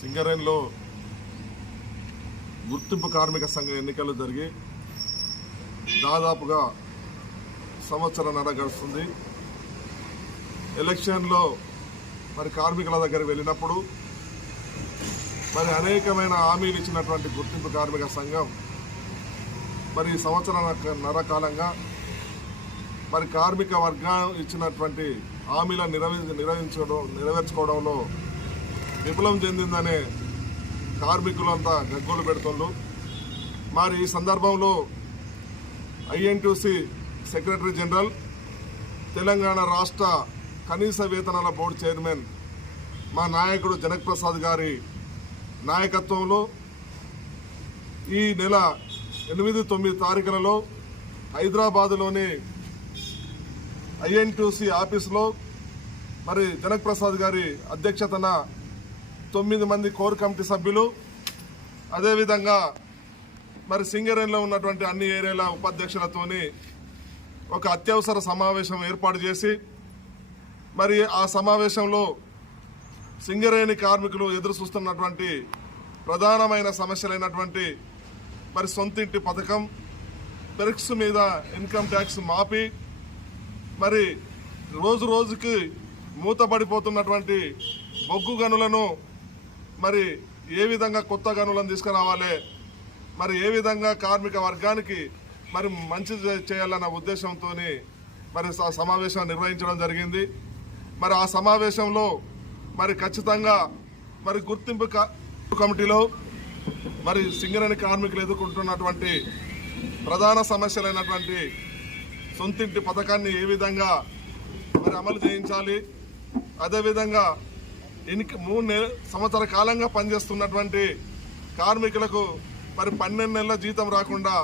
సింగరేణిలో గుర్తింపు కార్మిక సంఘ ఎన్నికలు జరిగి దాదాపుగా సంవత్సరంన్నర గడుస్తుంది. ఎలక్షన్లో మరి కార్మికుల దగ్గరికి వెళ్ళినప్పుడు మరి అనేకమైన హామీలు ఇచ్చినటువంటి గుర్తింపు కార్మిక సంఘం మరి సంవత్సరంన్నర కాలంగా మరి కార్మిక వర్గం ఇచ్చినటువంటి హామీలను నెరవేర్చుకోవడంలో విఫలం చెందిందనే కార్మికులంతా గగ్గోలు పెడుతుండ్రు. మరి ఈ సందర్భంలో ఐఎన్టీయూసీ సెక్రటరీ జనరల్, తెలంగాణ రాష్ట్ర కనీస వేతనాల బోర్డు చైర్మన్ మా నాయకుడు జనక్ ప్రసాద్ గారి నాయకత్వంలో ఈ నెల 8-9 తారీఖులలో హైదరాబాదులోని ఐఎన్టీయూసీ ఆఫీసులో మరి జనక్ ప్రసాద్ గారి అధ్యక్షతన 9 మంది కోర్ కమిటీ సభ్యులు, అదేవిధంగా మరి సింగరేణిలో ఉన్నటువంటి అన్ని ఏరియాల ఉపాధ్యక్షులతోని ఒక అత్యవసర సమావేశం ఏర్పాటు చేసి మరి ఆ సమావేశంలో సింగరేణి కార్మికులు ఎదురు చూస్తున్నటువంటి ప్రధానమైన సమస్యలైనటువంటి మరి సొంతింటి పథకం, పెర్క్స్ మీద ఇన్కమ్ ట్యాక్స్ మాఫీ, మరి రోజు రోజుకి మూతపడిపోతున్నటువంటి బొగ్గు గనులను మరి ఏ విధంగా కొత్త గనులను తీసుకురావాలి, మరి ఏ విధంగా కార్మిక వర్గానికి మరి మంచి చేయాలన్న ఉద్దేశంతో మరి సమావేశం నిర్వహించడం జరిగింది. మరి ఆ సమావేశంలో మరి ఖచ్చితంగా మరి గుర్తింపు కమిటీలో మరి సింగరేణి కార్మికులు ఎదుర్కొంటున్నటువంటి ప్రధాన సమస్యలైనటువంటి సొంతింటి పథకాన్ని ఏ విధంగా మరి అమలు చేయించాలి, అదేవిధంగా 3 సంవత్సరాల కాలంగా పనిచేస్తున్నటువంటి కార్మికులకు మరి 12 నెలల జీతం రాకుండా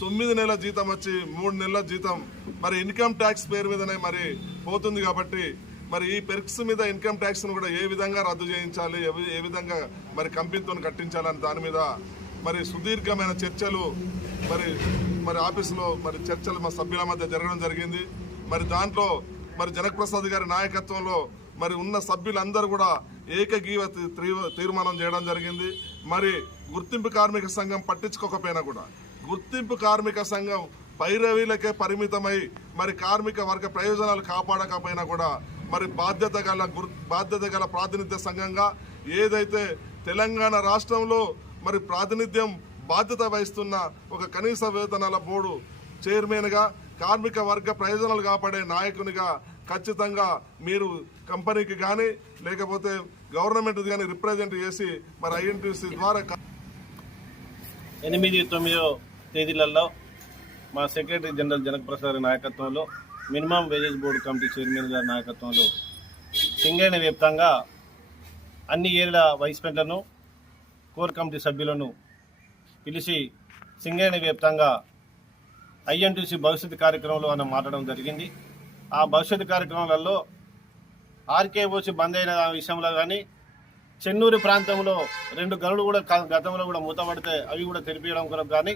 9 నెలల జీతం వచ్చి 3 నెలల జీతం మరి ఇన్కమ్ ట్యాక్స్ పేరు మీదనే మరి పోతుంది. కాబట్టి మరి ఈ పెర్క్స్ మీద ఇన్కమ్ ట్యాక్స్ను కూడా ఏ విధంగా రద్దు చేయించాలి, ఏ విధంగా మరి కంపెనీతో కట్టించాలని దాని మీద మరి సుదీర్ఘమైన చర్చలు మరి ఆఫీసులో మరి చర్చలు మా సభ్యుల మధ్య జరగడం జరిగింది. మరి దాంట్లో మరి జనక్ ప్రసాద్ గారి నాయకత్వంలో మరి ఉన్న సభ్యులందరూ కూడా ఏకగ్రీవ తీర్మానం చేయడం జరిగింది. మరి గుర్తింపు కార్మిక సంఘం పట్టించుకోకపోయినా కూడా, గుర్తింపు కార్మిక సంఘం పైరవీలకే పరిమితమై మరి కార్మిక వర్గ ప్రయోజనాలు కాపాడకపోయినా కూడా మరి బాధ్యత గల ప్రాతినిధ్య సంఘంగా ఏదైతే తెలంగాణ రాష్ట్రంలో మరి ప్రాతినిధ్యం బాధ్యత వహిస్తున్న ఒక కనీస వేతనాల బోర్డు చైర్మన్గా, కార్మిక వర్గ ప్రయోజనాలు కాపాడే నాయకునిగా ఖచ్చితంగా మీరు కంపెనీకి కానీ లేకపోతే గవర్నమెంట్ కానీ రిప్రజెంట్ చేసి మరి ఐఎన్టీయూసీ ద్వారా 8-9 తేదీలలో మా సెక్రటరీ జనరల్ జనక్ ప్రసాద్ నాయకత్వంలో, minimum wages board committee chairman గారి నాయకత్వంలో సింగరేణి వ్యాప్తంగా అన్ని ఏరియాల వైస్ ప్రెసిడెంట్లను, కోర్ కమిటీ సభ్యులను పిలిచి సింగరేణి వ్యాప్తంగా ఐఎన్టీయూసీ భవిష్యత్తు కార్యక్రమంలో మనం మాట్లాడడం జరిగింది. ఆ భవిష్యత్తు కార్యక్రమాలలో ఆర్కేఓసి బంద్ అయిన విషయంలో కానీ, చెన్నూరు ప్రాంతంలో 2 గనులు కూడా గతంలో కూడా మూతపడితే అవి కూడా తెరిపించడం కొరకు కానీ,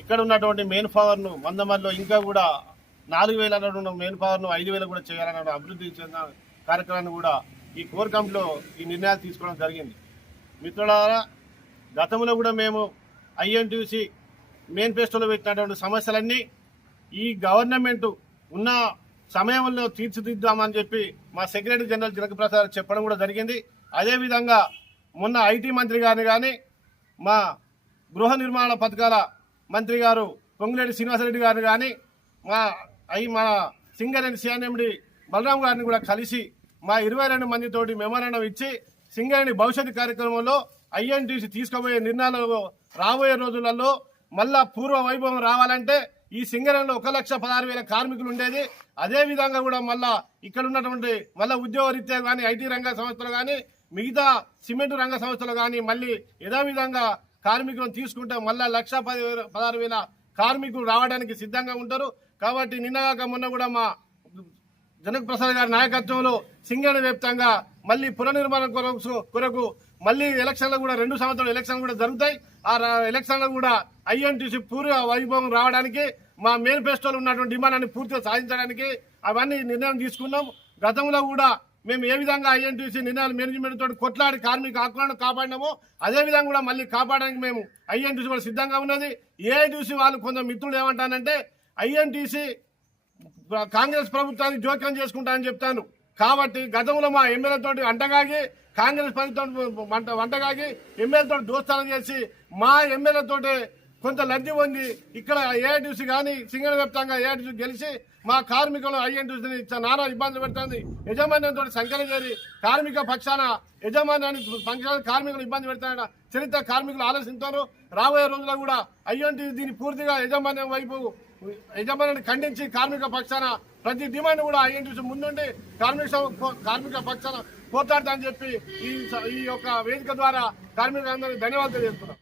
ఇక్కడ ఉన్నటువంటి మెయిన్ పవర్ను మందమరిలో ఇంకా కూడా 4,000 మెయిన్ పవర్ను 5,000 కూడా చేయాలన్న అభివృద్ధి చెందిన కార్యక్రమాన్ని కూడా ఈ కోర్ కమిటీలో ఈ నిర్ణయాలు తీసుకోవడం జరిగింది. మిత్రులారా, గతంలో కూడా మేము ఐఎన్టీయూసీ మేనిఫెస్టోలో పెట్టినటువంటి సమస్యలన్నీ ఈ గవర్నమెంట్ ఉన్న సమయంలో తీర్చిదిద్దామని చెప్పి మా సెక్రటరీ జనరల్ జనక్ ప్రసాద్ చెప్పడం కూడా జరిగింది. అదేవిధంగా మొన్న ఐటీ మంత్రి గారిని కానీ, మా గృహ నిర్మాణ పథకాల మంత్రి గారు పొంగులేటి శ్రీనివాసరెడ్డి గారిని కానీ, మా సింగరేణి సిఎన్ఎండి బలరాం గారిని కూడా కలిసి మా 22 మందితోటి మెమోరాండం ఇచ్చి సింగరేణి భవిష్యత్తు కార్యక్రమంలో ఐఎన్టీయూసీ తీసుకోబోయే నిర్ణయాలు రాబోయే రోజులలో మళ్ళా పూర్వ వైభవం రావాలంటే ఈ సింగరేణిలో 1,16,000 కార్మికులు ఉండేది. అదేవిధంగా కూడా మళ్ళా ఇక్కడ ఉన్నటువంటి మళ్ళా ఉద్యోగ రీత్యా కానీ, ఐటీ రంగ సంస్థలు కానీ, మిగతా సిమెంట్ రంగ సంస్థలు కానీ మళ్ళీ యథావిధంగా కార్మికులను తీసుకుంటే మళ్ళా 1,16,000 కార్మికులు రావడానికి సిద్ధంగా ఉంటారు. కాబట్టి నిన్నగాక మొన్న కూడా మా జనక్ ప్రసాద్ గారి నాయకత్వంలో సింగరేణి వ్యాప్తంగా మళ్ళీ పునర్నిర్మాణం కొరకు మళ్ళీ ఎలక్షన్లు కూడా 2 సంవత్సరాలు ఎలక్షన్లు కూడా జరుగుతాయి. ఆ ఎలక్షన్లు కూడా ఐఎన్టీయూసీ పూర్వ వైభవం రావడానికి, మా మేనిఫెస్టోలో ఉన్నటువంటి డిమాండ్ పూర్తిగా సాధించడానికి అవన్నీ నిర్ణయం తీసుకున్నాం. గతంలో కూడా మేము ఏ విధంగా ఐఎన్టీసీ నిర్ణయాల మేనేజ్మెంట్ తోటి కొట్లాడి కార్మిక హక్కులను కాపాడినామో అదే విధంగా కూడా మళ్ళీ కాపాడడానికి మేము ఐఎన్టీసీ కూడా సిద్ధంగా ఉన్నది. ఏఐటీసీ వాళ్ళు కొంచెం మిత్రులు ఏమంటానంటే ఐఎన్టీసీ కాంగ్రెస్ ప్రభుత్వాన్ని జోక్యం చేసుకుంటా అని చెప్తాను. కాబట్టి గతంలో మా ఎమ్మెల్యేతో అంటగాగి కాంగ్రెస్ ప్రభుత్వం వంటగాగి ఎమ్మెల్యేతో దోస్తానం చేసి మా ఎమ్మెల్యేతో కొంత లబ్ధి పొంది ఇక్కడ ఏఐటీసీ కానీ సింగల్ వ్యాప్తంగా ఏఐటీసీ గెలిచి మా కార్మికులు ఐఎన్టీసీని నానా ఇబ్బందులు పెడుతుంది. యజమాన్యంతో సంకలనం చేరి కార్మిక పక్షాన యజమాన్యాన్ని పక్షాన కార్మికులు ఇబ్బంది పెడతాయన్న చరిత్ర కార్మికులు ఆలోచిస్తారు. రాబోయే రోజుల్లో కూడా ఐఎన్టీసీ దీన్ని పూర్తిగా యజమాన్యాన్ని ఖండించి కార్మిక పక్షాన ప్రతి డిమాండ్ కూడా ఐఎన్టీసీ ముందుండి కార్మిక పక్షాన పోతాడని చెప్పి ఈ యొక్క వేదిక ద్వారా కార్మికులందరికీ ధన్యవాదాలు తెలియజేస్తున్నాం.